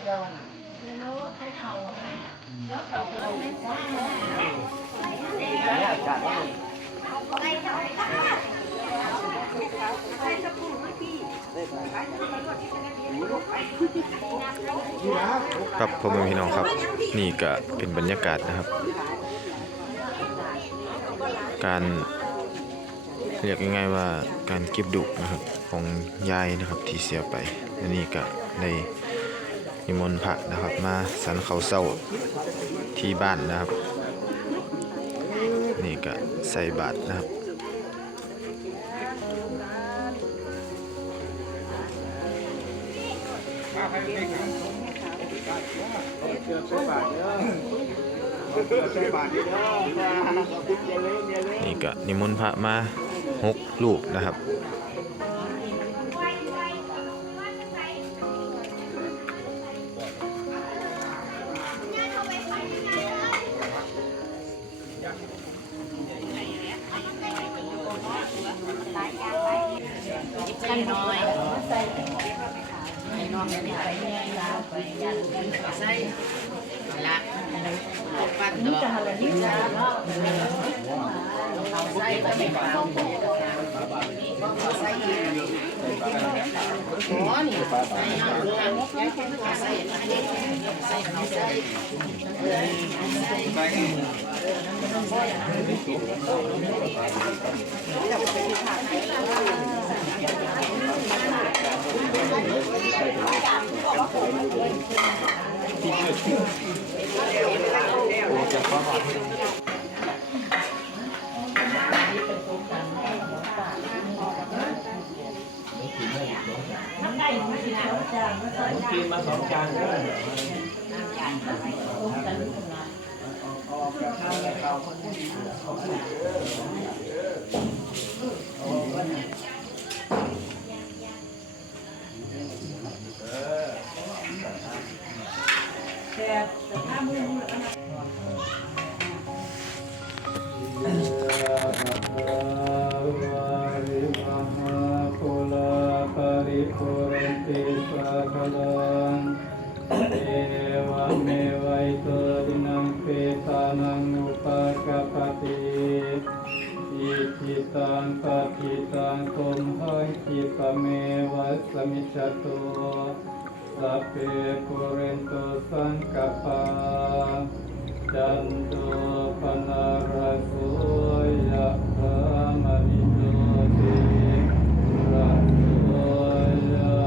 ครับพ่อแม่พี่น้องครับนี่ก็เป็นบรรยากาศนะครับการเรียกง่ายๆว่าการเก็บดุนะครับของยายนะครับที่เสียไปและนี่ก็ได้นิมนต์พระนะครับมาสันเขาเศร้าที่บ้านนะครับนี่ก็ใส่บาตรนะครับนี่ก็นิมนต์พระมา6 รูปนะครับกันน้อยน้องเนี่ยไปเนี่ยไปยันใส่ละปั้นดอกเอาใส่ไปเอาใส่หัวนี่ใส่ใส่กินมา2 จานเลยเมวัยโตดินังเปตานังอุปกัปปติอิทิตังปฏิตังตุมหังคิปะเมวัสมิจฉโตสัพเพปุเรนโตสังกัปปะจันโตปนาราโสยะธามณิโตติระโสยะ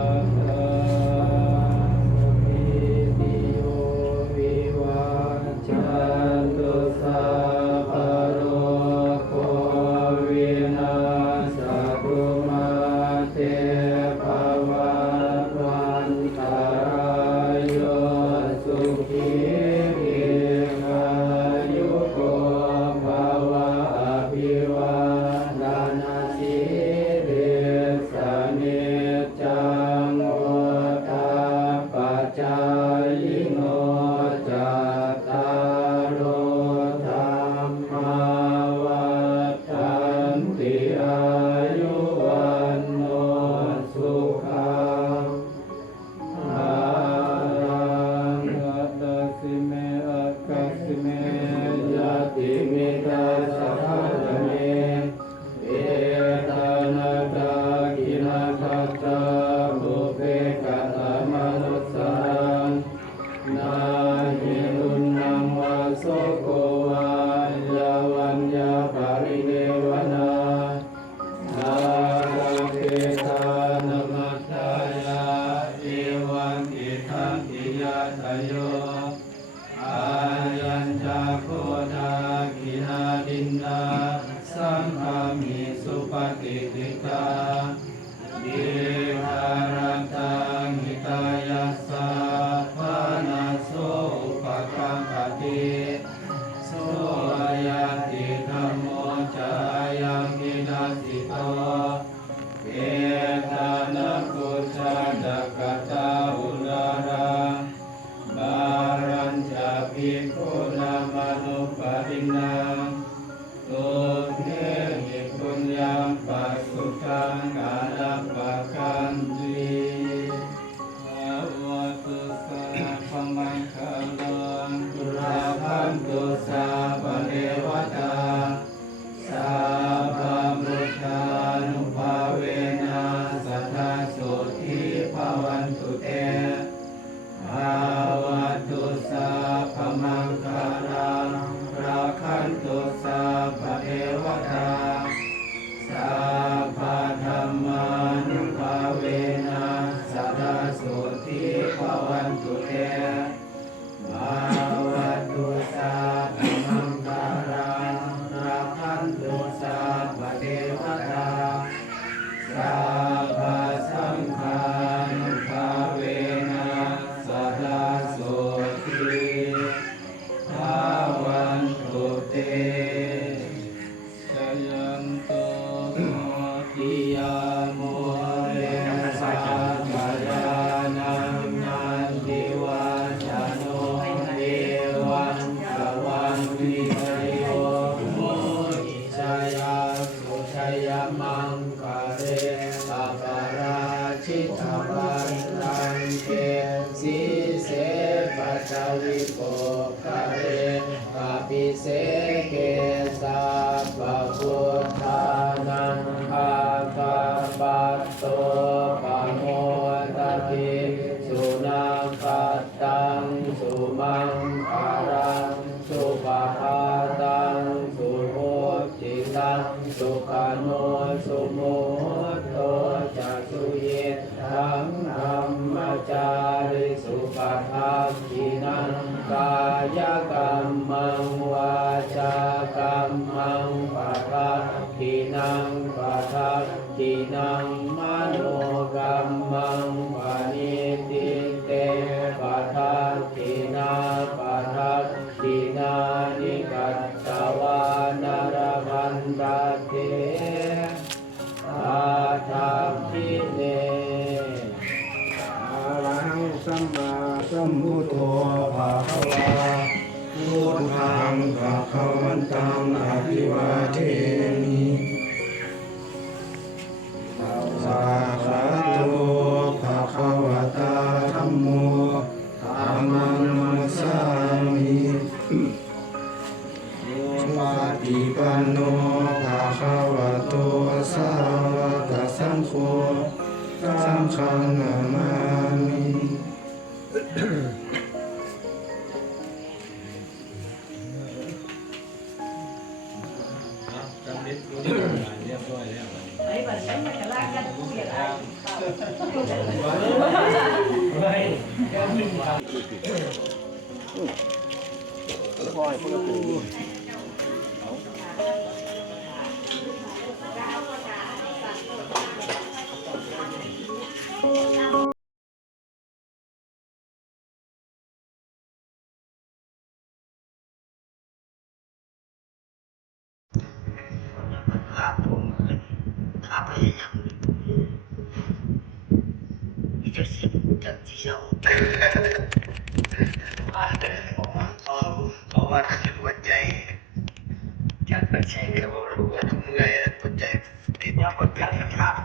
สังฆามิสุปฏิทิตาดิหารันตังหิตายาสาภานาโสอุปกังปติโสยติธัมโมจายังนินาสิโตเอตานะกุจาดกตาอุลารังบารัญจภิกขุนามนุปปินังตุเทหิปุญญังปัสสุตังอ วันตุเตภวัตุสัพพมังคารังราคันตุสัพพเทวตาสัพพสังฆานุภาเวนะสดาโสติภวันตุเตชยันโตทิยาโมเรสัพพยานังนันติวัจโนเอวันตวันวิเทโยโมหิชยาสุชยมังคะเรสัพพราชิตวันตังเกสีเสปัจจวิโกคะเรปปิเสเกสัพพพุทธานังอาคาปัตโตปะโมทติสุนังกัตตังสุมังคารังสุปะหาตังสุโหติตังสุขโนสุโมโตจักสุเยทังธัมมจาริสุปะทักขินังกายกรรมังวาจากรรมังปะทักขินังปะทักขินังมโนกรรมังปะนิติเตปะทักขินาปะทักขินานิกัตตวานรมันตเตอาทัพพิเนอะระหังสัมมาสัมพุทโธภะคะวาพุทธังภะคะวันตังอภิวาเทมิสาธุภะคะวะตาธัมโมธัมมังนัมสสามิปฏิปันโนภะคะวะโตสาวกสังโฆสังฆังนามามิ ครับผมครับพยายามจะสิบจะที่เราว่าแต่เอาว่าหัวใจจะหัวใจก็รู้ว่าทำไงหัวใจติดยาหัวใจครับ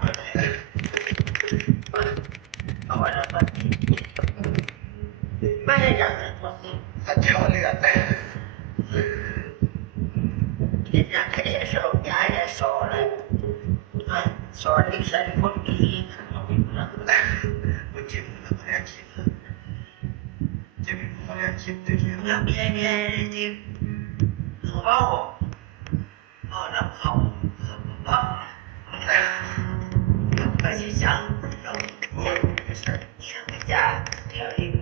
เอาไว้แล้วไม่ได้อยากจะบอกถ้าเจ้าเลือดคิดอยากให้สอนย้ายสอนสอนนิสัยคนดีเอาไปรักมันจะมีอะไรคิดจะมีอะไรคิดแต่เรื่องแย่ๆจริงเขาเอาน้ำเขาบ้าไปที่จังเราจะไม่ใช่จะเดี๋ยวนี้